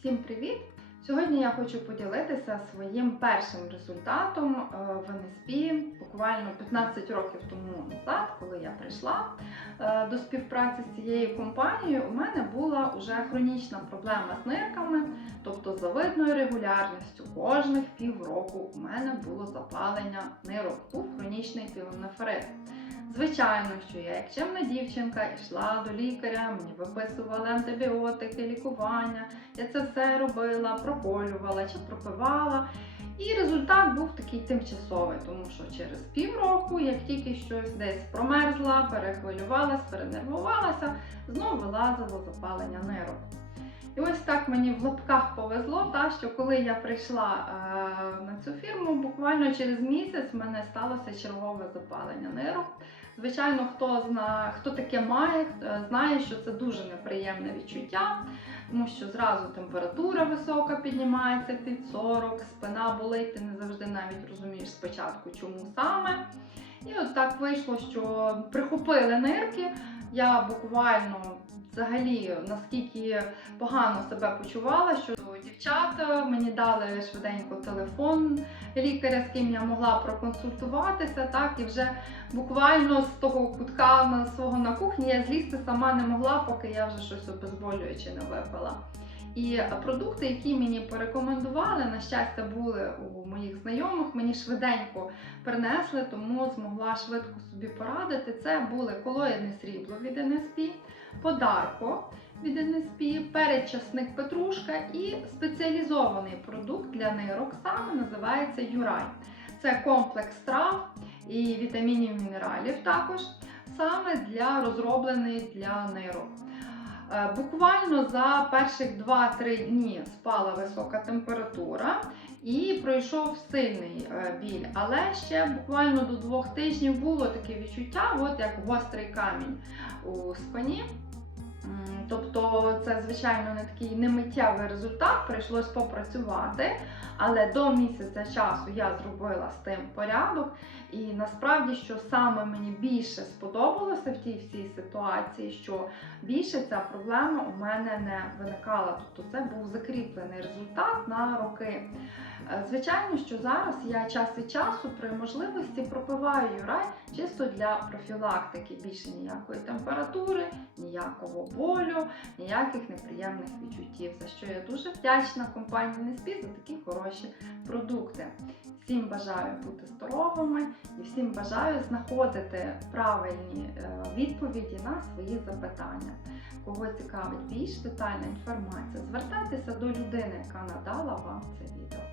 Всім привіт! Сьогодні я хочу поділитися своїм першим результатом е, в НСП буквально 15 років тому назад, коли я прийшла е, до співпраці з цією компанією. У мене була вже хронічна проблема з нирками, тобто з завидною регулярністю. Кожних півроку у мене було запалення нирок, був хронічний пілонефрит. Звичайно, що я, як чемна дівчинка, йшла до лікаря, мені виписували антибіотики, лікування. Я це все робила, проколювала чи пропивала. І результат був такий тимчасовий, тому що через півроку, як тільки щось десь промерзла, перехвилювалась, перенервувалася, знову вилазило запалення нирок. І ось так мені в лапках повезло, та, що коли я прийшла е, цю фірму, буквально через місяць в мене сталося чергове запалення нирок. Звичайно, хто зна, хто таке має, е, знає, що це дуже неприємне відчуття, тому що зразу температура висока піднімається під 40, спина болить, ти не завжди навіть розумієш спочатку, чому саме. І от так вийшло, що прихопили нирки. Я буквально взагалі наскільки погано себе почувала, що дівчата мені дали швиденько телефон лікаря, з ким я могла проконсультуватися, так і вже буквально з того кутка на свого на кухні я злізти сама не могла, поки я вже щось обезболююче не випила. І продукти, які мені порекомендували, на щастя, були у моїх знайомих, мені швиденько принесли, тому змогла швидко собі порадити. Це були колоїдне срібло від НСП, подарко від НСП, передчасник петрушка і спеціалізований продукт для нирок саме називається Юрай. Це комплекс трав і вітамінів мінералів також, саме для розроблений для нирок. Е, Буквально за перших 2-3 дні спала висока температура і пройшов сильний е, біль. Але ще буквально до двох тижнів було таке відчуття, от як гострий камінь у спині. Тобто це, звичайно, не такий немиттєвий результат, прийшлось попрацювати, але до місяця часу я зробила з тим порядок. І насправді, що саме мені більше сподобалося в тій всій ситуації, що більше ця проблема у мене не виникала. Тобто це був закріплений результат на роки. Е, Звичайно, що зараз я час від часу при можливості пропиваю юрай чисто для профілактики. Більше ніякої температури, ніякого болю, ніяких неприємних відчуттів. За що я дуже вдячна компанії Неспі за такі хороші продукти. Всім бажаю бути здоровими і всім бажаю знаходити правильні е, відповіді на свої запитання. Кого цікавить більш детальна інформація, звертайтеся до людини, яка надала вам це відео.